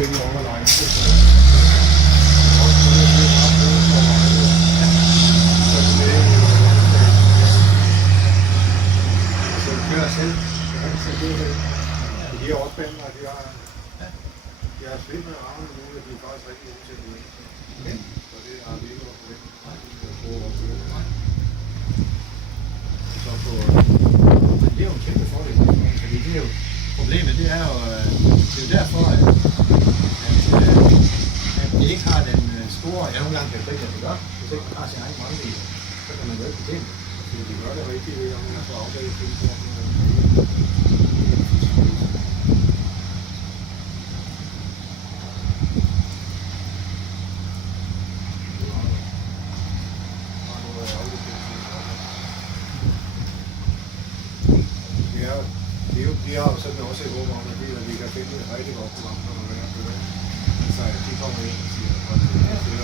fuldstændig overlegen. Så det kører selv. De her opspændere, de har slidt med armene nu, og de er faktisk rigtig gode til at løbe. Så det har vi ikke noget problem. Så på, det er jo en kæmpe fordel, fordi det er jo problemet, det er jo derfor, at det ikke har den store, ja nogle gange kan det ikke gøre, hvis ikke man har sin egen brandbil, så kan man jo ikke betjene det. Fordi de gør det rigtigt ved, at man får afdækket tilformen. Vi har jo sådan også et håb om, at vi kan finde et rigtig godt program, når man er på det. Så de kommer ind og siger, at det er